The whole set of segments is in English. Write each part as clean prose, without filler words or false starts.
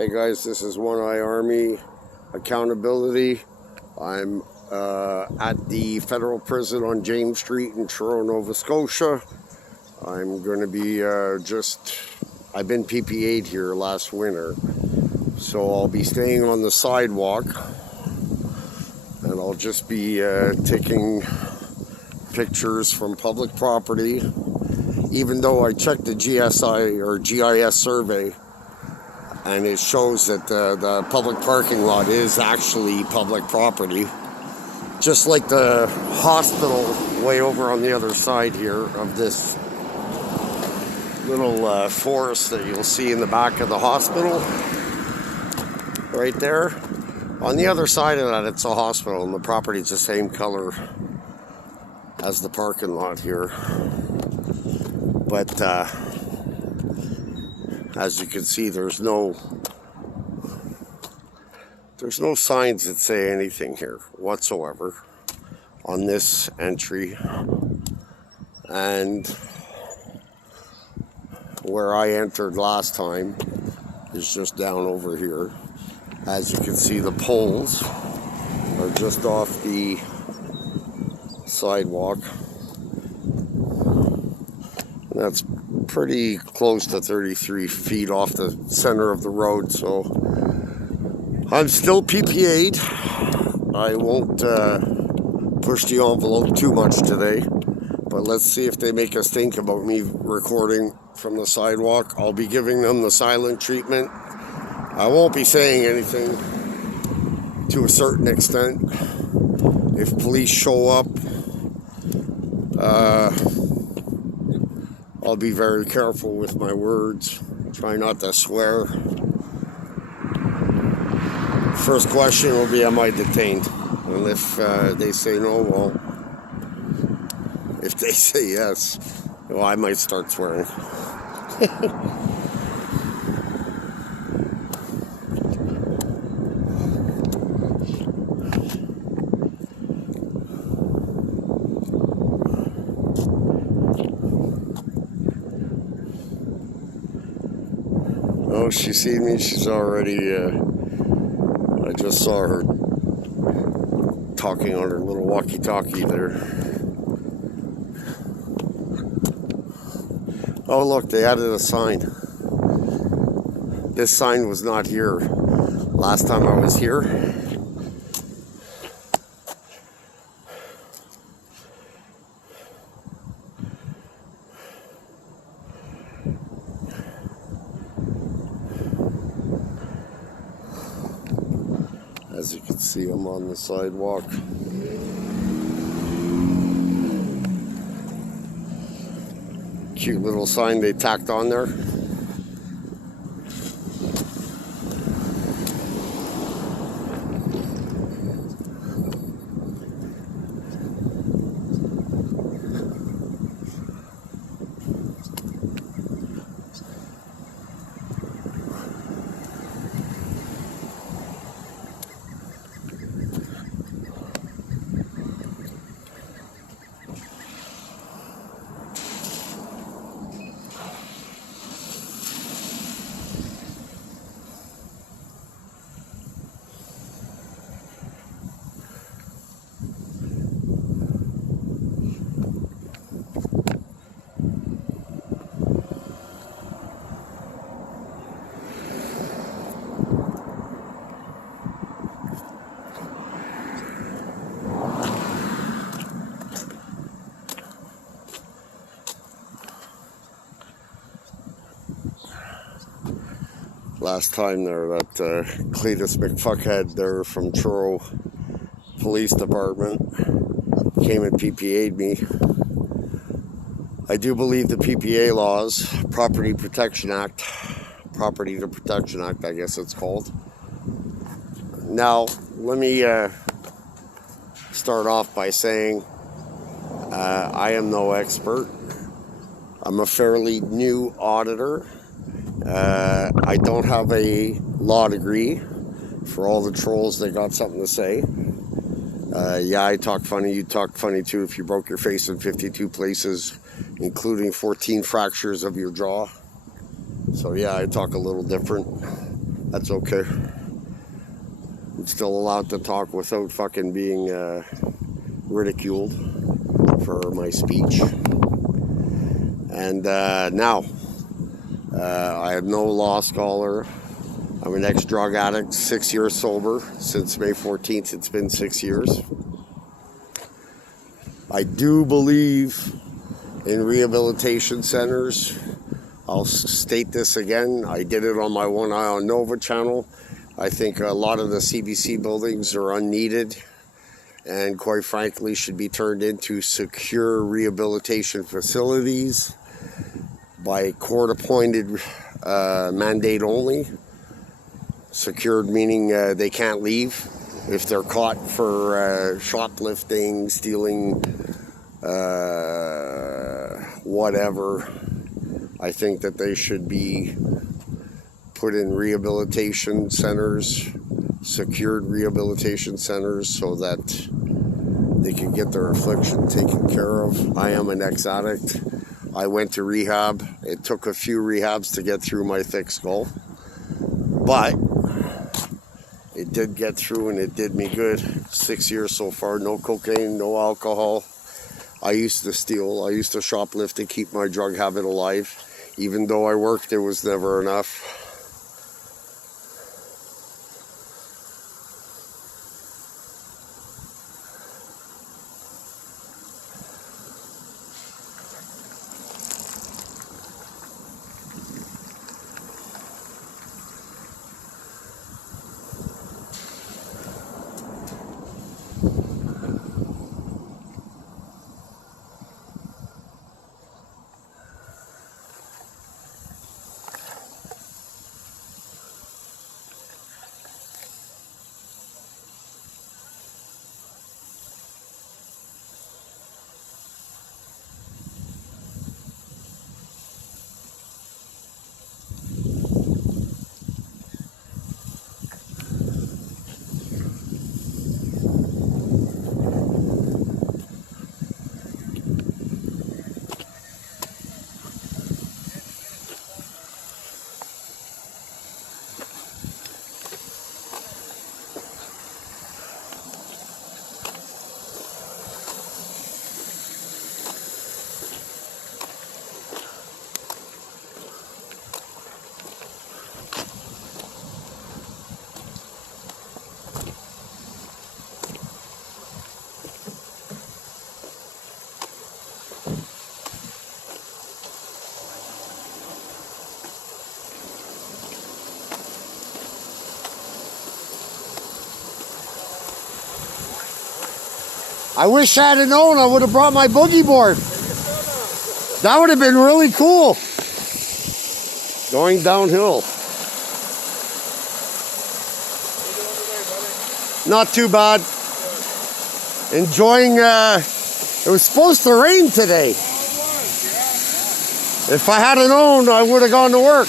Hey guys, this is One Eye Army Accountability. I'm at the federal prison on James Street in Toronto, Nova Scotia. I'm going to be I've been PPA'd here last winter, so I'll be staying on the sidewalk and I'll just be taking pictures from public property. Even though I checked the GSI or GIS survey, and it shows that the public parking lot is actually public property. Just like the hospital way over on the other side here of this little forest that you'll see in the back of the hospital. Right there. On the other side of that, it's a hospital, and the property is the same color as the parking lot here. But as you can see, there's no signs that say anything here whatsoever on this entry. And where I entered last time is just down over here. As you can see, the poles are just off the sidewalk. That's pretty close to 33 feet off the center of the road, so I'm still PPA'd. I won't push the envelope too much today, but let's see if they make us think about me recording from the sidewalk. I'll be giving them the silent treatment. I won't be saying anything to a certain extent. If police show up, I'll be very careful with my words. Try not to swear. First question will be, am I detained? And if they say no, well, if they say yes, well, I might start swearing. Oh, she seen me. She's already, I just saw her talking on her little walkie-talkie there. Oh, look, they added a sign. This sign was not here last time I was here. As you can see, I'm on the sidewalk. Cute little sign they tacked on there. Last time there, that Cletus McFuckhead there from Truro Police Department came and PPA'd me. I do believe the PPA laws, Property to Protection Act, I guess it's called. Now, let me start off by saying I am no expert. I'm a fairly new auditor. I don't have a law degree. For all the trolls that got something to say. Yeah, I talk funny. You talk funny too if you broke your face in 52 places, including 14 fractures of your jaw. So yeah, I talk a little different. That's okay. I'm still allowed to talk without fucking being ridiculed for my speech. And now, I have no law scholar. I'm an ex-drug addict, 6 years sober. Since May 14th, it's been 6 years. I do believe in rehabilitation centers. I'll state this again. I did it on my One Eye on Nova channel. I think a lot of the CBC buildings are unneeded and quite frankly should be turned into secure rehabilitation facilities by court-appointed mandate only. Secured meaning they can't leave if they're caught for shoplifting, stealing, whatever. I think that they should be put in rehabilitation centers, secured rehabilitation centers, so that they can get their affliction taken care of. I am an ex-addict. I went to rehab. It took a few rehabs to get through my thick skull, but it did get through and it did me good. 6 years so far, no cocaine, no alcohol. I used to steal, I used to shoplift to keep my drug habit alive. Even though I worked, it was never enough. I wish I had known. I would have brought my boogie board. That would have been really cool. Going downhill. Not too bad. Enjoying, it was supposed to rain today. If I had known, I would have gone to work.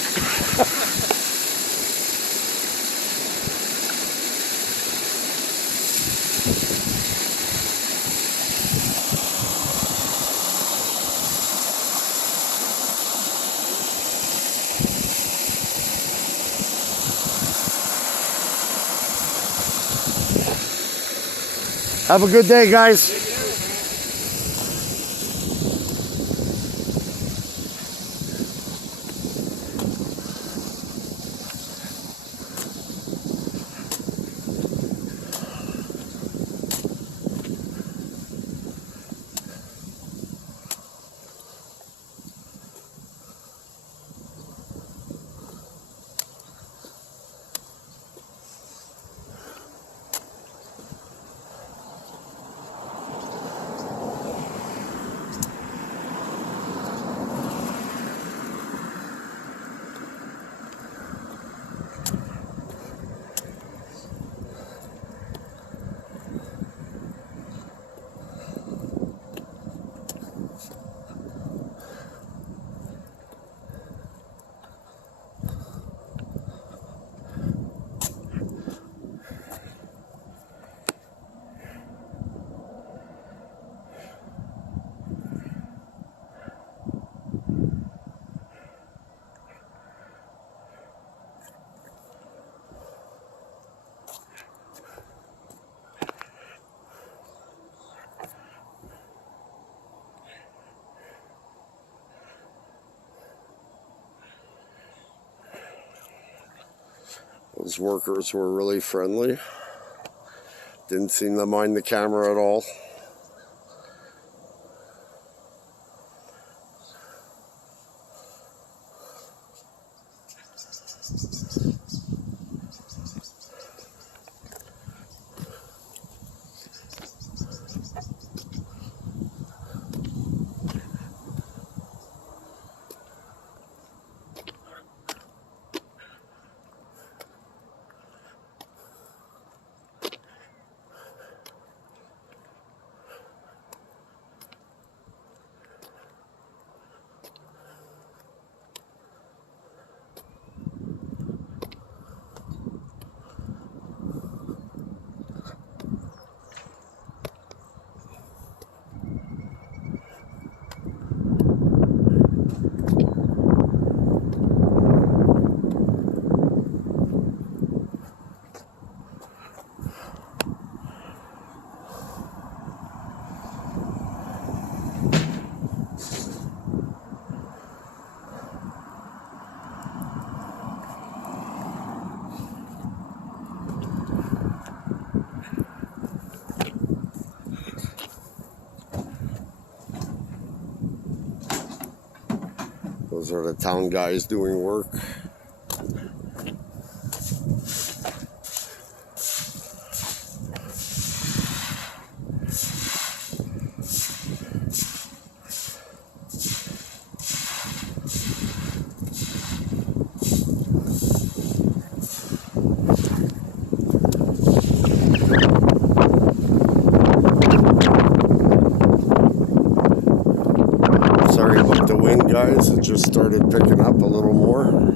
Have a good day, guys. Those workers were really friendly. Didn't seem to mind the camera at all. Those are the town guys doing work. Sorry about the wind, guys. It just started picking up a little more.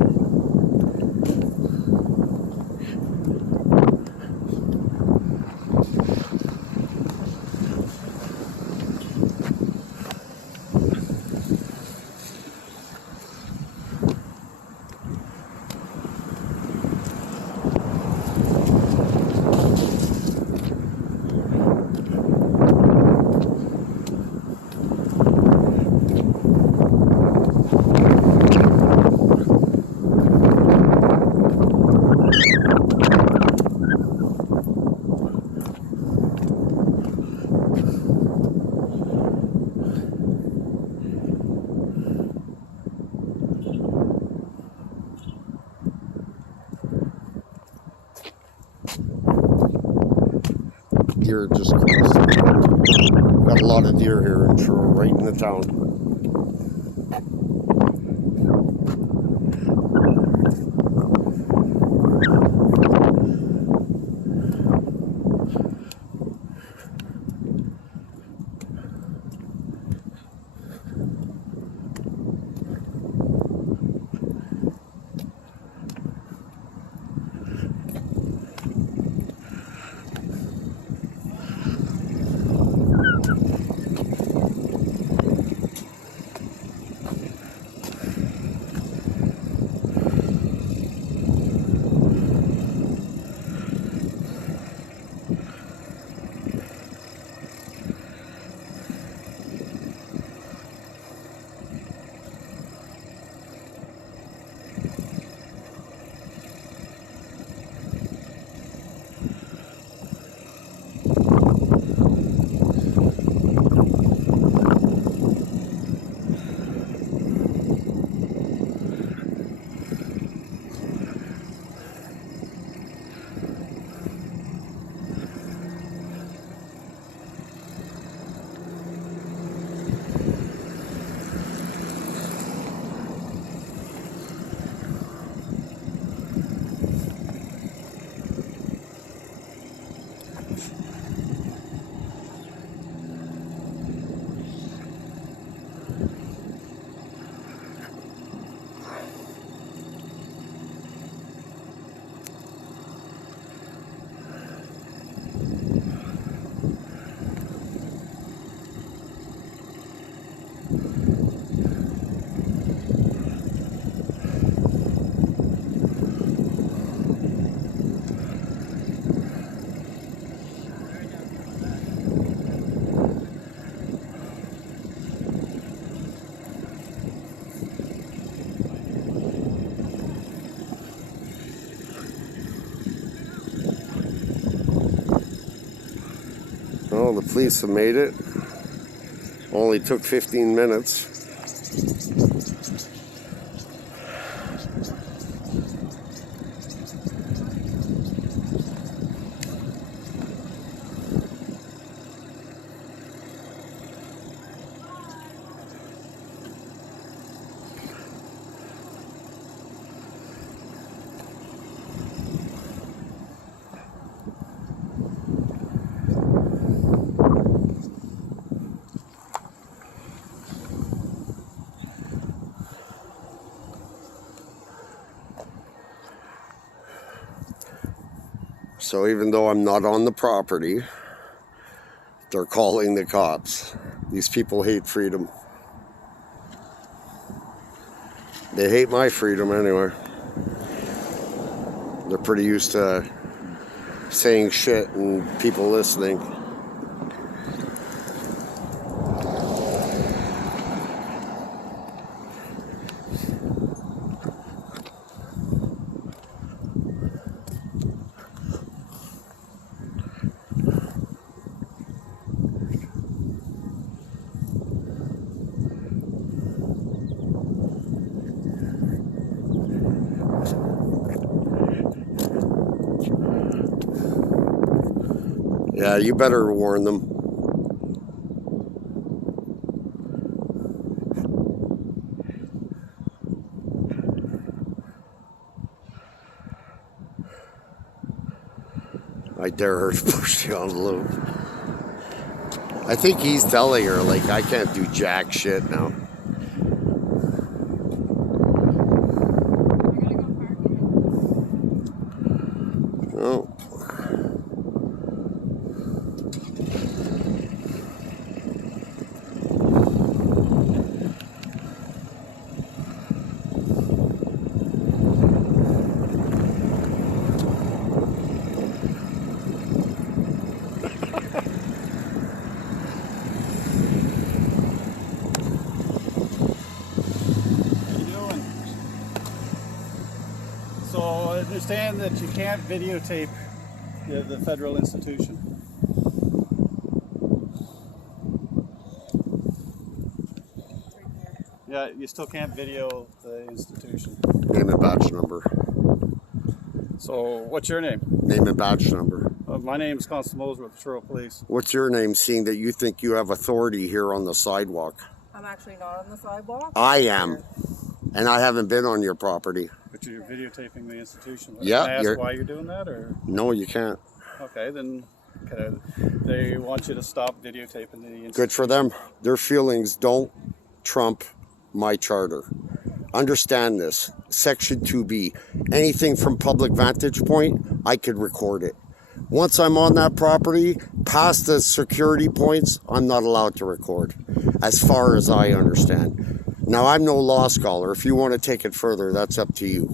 Deer just crossed. Got a lot of deer here in Truro, right in the town. Well, the police have made it. Only took 15 minutes. So even though I'm not on the property, they're calling the cops. These people hate freedom. They hate my freedom anyway. They're pretty used to saying shit and people listening. Yeah, you better warn them. I dare her to push the envelope. I think he's telling her, like, I can't do jack shit now. Oh. So I understand that you can't videotape the federal institution. Yeah, you still can't video the institution. Name and badge number. So what's your name? Name and badge number. My name is Constable Moser with the Truro Police. What's your name, seeing that you think you have authority here on the sidewalk? I'm actually not on the sidewalk. I am. And I haven't been on your property. But you're videotaping the institution. Yeah. Can I ask why you're doing that, or? No, you can't. Okay, then they want you to stop videotaping the institution. Good for them. Their feelings don't trump my charter. Understand this. Section 2B. Anything from public vantage point, I could record it. Once I'm on that property, past the security points, I'm not allowed to record, as far as I understand. Now, I'm no law scholar. If you want to take it further, that's up to you.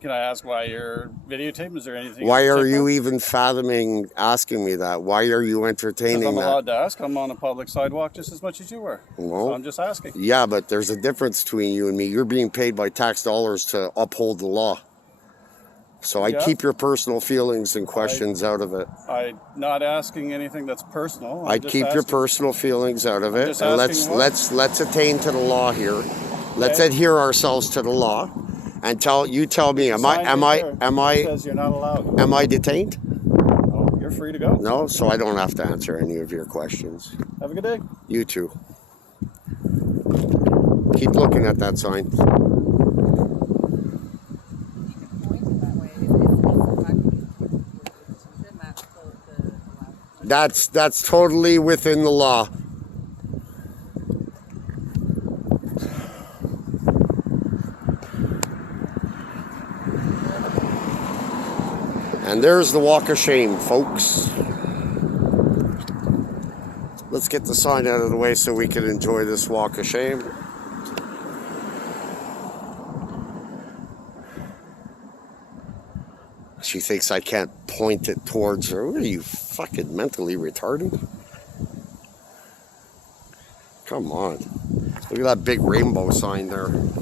Can I ask why you're videotaping? Is there anything? Why are you even fathoming asking me that? Why are you entertaining I'm that? allowed to ask. I'm on a public sidewalk just as much as you were. Well, so I'm just asking. Yeah, but there's a difference between you and me. You're being paid by tax dollars to uphold the law. So I keep your personal feelings and questions out of it. I'm not asking anything that's personal. I keep your personal feelings out of it. And let's attain to the law here. Let's adhere ourselves to the law. And you tell me, am I says you're not allowed. Am I detained? No, you're free to go. No, so I don't have to answer any of your questions. Have a good day. You too. Keep looking at that sign. That's totally within the law. And there's the walk of shame, folks. Let's get the sign out of the way so we can enjoy this walk of shame. She thinks I can't point it towards her. What are you, fucking mentally retarded? Come on. Look at that big rainbow sign there. Look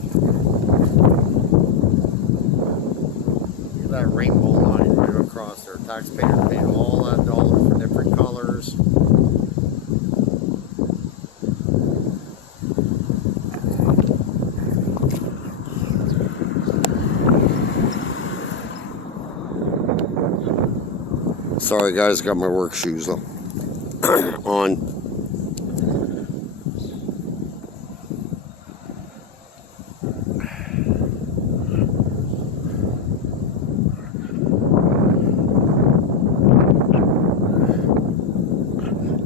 at that rainbow line right across there. Taxpayer paid all that dollars. Sorry guys, got my work shoes though. On.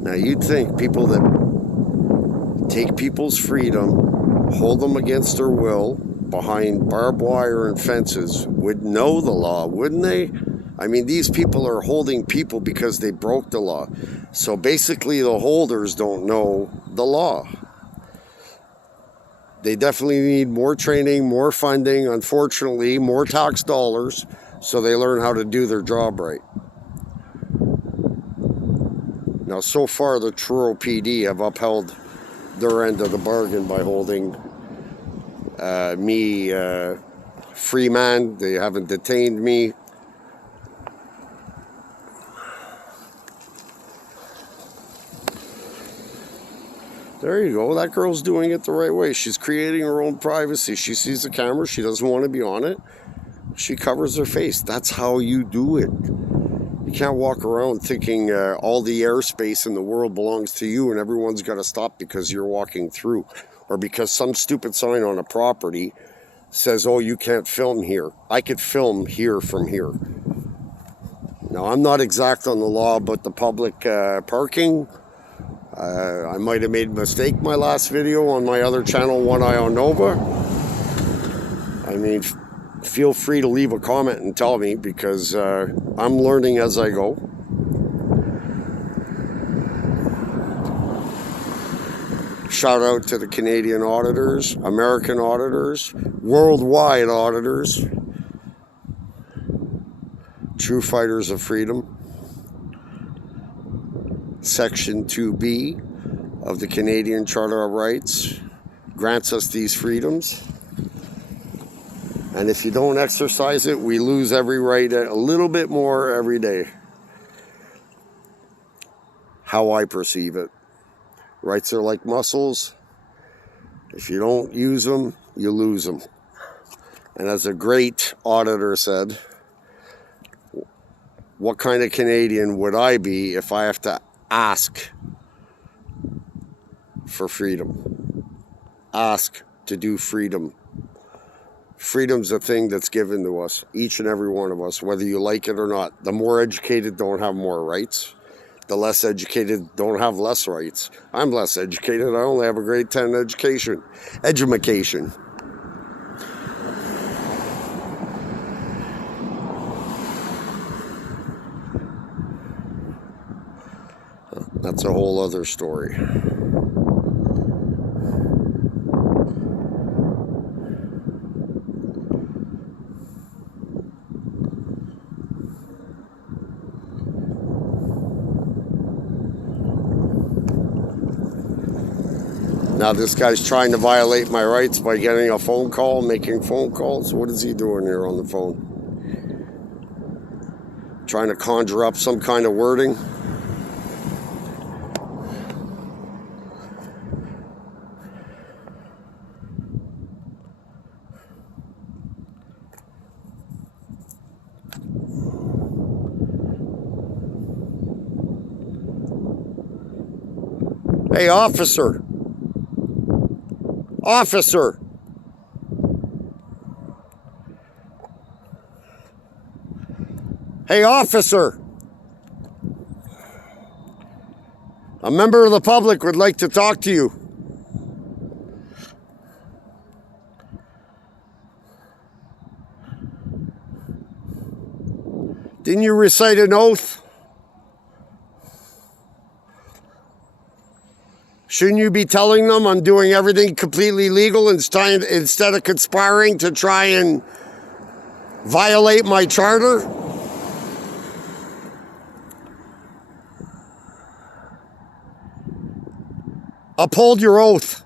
Now you'd think people that take people's freedom, hold them against their will, behind barbed wire and fences would know the law, wouldn't they? I mean, these people are holding people because they broke the law. So basically the holders don't know the law. They definitely need more training, more funding, unfortunately, more tax dollars, so they learn how to do their job right. Now, so far, the Truro PD have upheld their end of the bargain by holding me free man. They haven't detained me. There you go. That girl's doing it the right way. She's creating her own privacy. She sees the camera. She doesn't want to be on it. She covers her face. That's how you do it. You can't walk around thinking all the airspace in the world belongs to you and everyone's got to stop because you're walking through, or because some stupid sign on a property says, oh, you can't film here. I could film here from here. Now, I'm not exact on the law about the public parking. I might have made a mistake my last video on my other channel, One Eye on Nova. I mean, feel free to leave a comment and tell me, because I'm learning as I go. Shout out to the Canadian auditors, American auditors, worldwide auditors, true fighters of freedom. Section 2B of the Canadian Charter of Rights grants us these freedoms. And if you don't exercise it, we lose every right a little bit more every day. How I perceive it. Rights are like muscles. If you don't use them, you lose them. And as a great auditor said, what kind of Canadian would I be if I have to ask for freedom? Ask to do freedom. Freedom's a thing that's given to us, each and every one of us, whether you like it or not. The more educated don't have more rights. The less educated don't have less rights. I'm less educated. I only have a grade 10 education. Edumacation. That's a whole other story. Now this guy's trying to violate my rights by getting a phone call, making phone calls. What is he doing here on the phone? Trying to conjure up some kind of wording. Hey, officer. Officer. Hey, officer. A member of the public would like to talk to you. Didn't you recite an oath? Shouldn't you be telling them I'm doing everything completely legal instead of conspiring to try and violate my charter? Uphold your oath.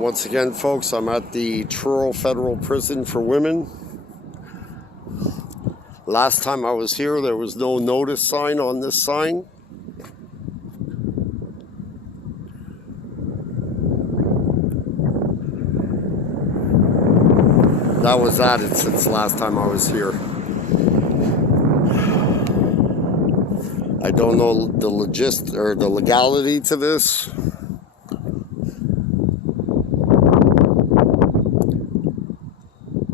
Once again, folks, I'm at the Truro Federal Prison for Women. Last time I was here, there was no notice sign on this sign. That was added since last time I was here. I don't know the legality to this.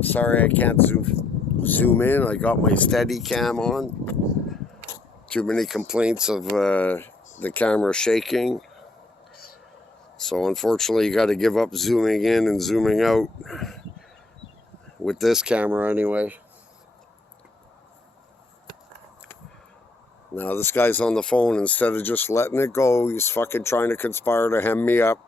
Sorry, I can't zoom in. I got my Steadicam on. Too many complaints of the camera shaking. So unfortunately, you got to give up zooming in and zooming out. With this camera anyway. Now this guy's on the phone. Instead of just letting it go, he's fucking trying to conspire to hem me up.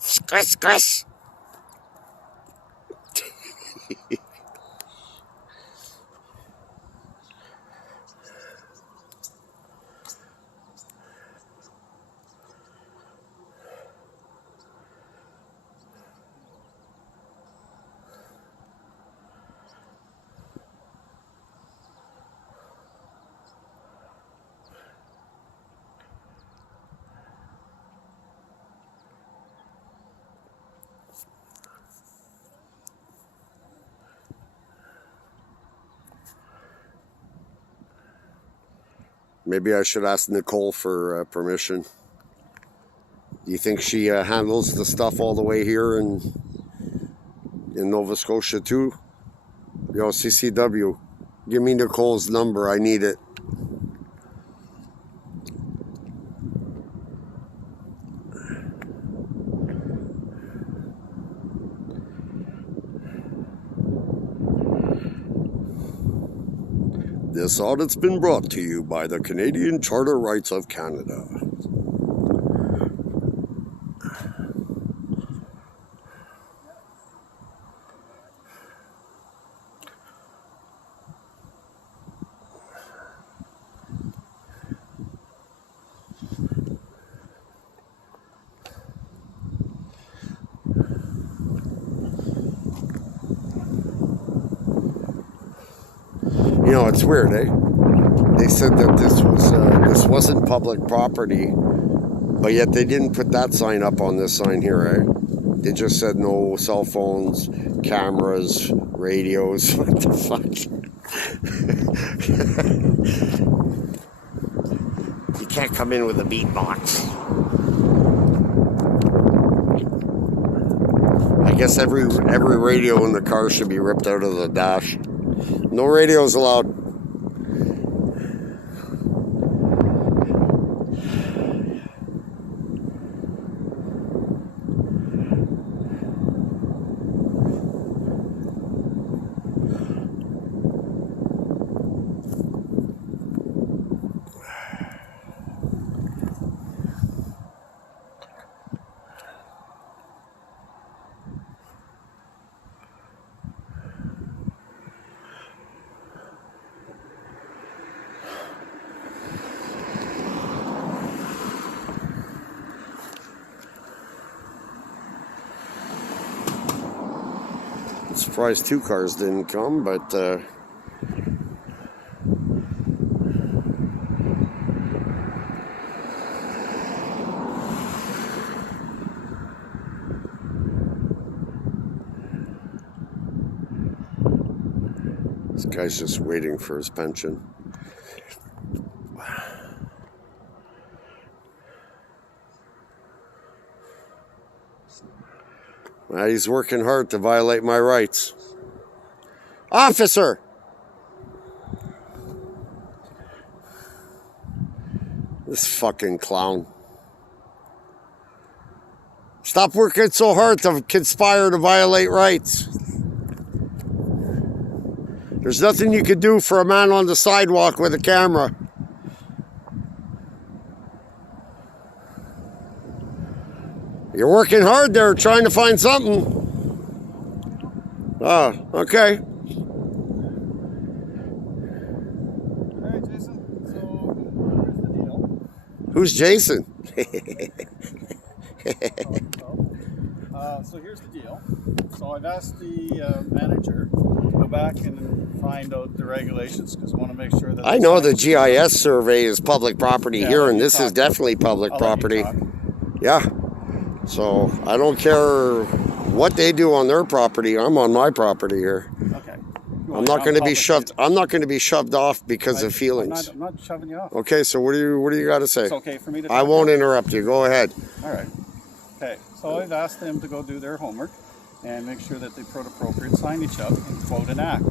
Squish, squish. Maybe I should ask Nicole for permission. Do you think she handles the stuff all the way here in Nova Scotia too? Yo, CCW, give me Nicole's number. I need it. This audit's been brought to you by the Canadian Charter Rights of Canada. You know, it's weird, eh? They said that this wasn't public property, but yet they didn't put that sign up on this sign here, eh? They just said no cell phones, cameras, radios. What the fuck? You can't come in with a beatbox. I guess every radio in the car should be ripped out of the dash. No radios allowed. Surprised two cars didn't come, but this guy's just waiting for his pension. Well, he's working hard to violate my rights. Officer! This fucking clown. Stop working so hard to conspire to violate rights. There's nothing you can do for a man on the sidewalk with a camera. You're working hard there trying to find something. Oh, okay. Alright, Jason, so here's the deal. Who's Jason? So here's the deal. So I've asked the manager to go back and find out the regulations because I want to make sure that... I know the GIS survey is public property Yeah, here, and you this is talk. definitely public I'll let you property. talk. Yeah. So I don't care what they do on their property. I'm on my property here. Okay. I'm not going to be shoved. I'm not going to be shoved off because of feelings. I'm not shoving you off. Okay. So what do you got to say? It's okay for me to I talk won't now? interrupt you. Go ahead. All right. Okay. So I've asked them to go do their homework and make sure that they put appropriate signage up and quote an act.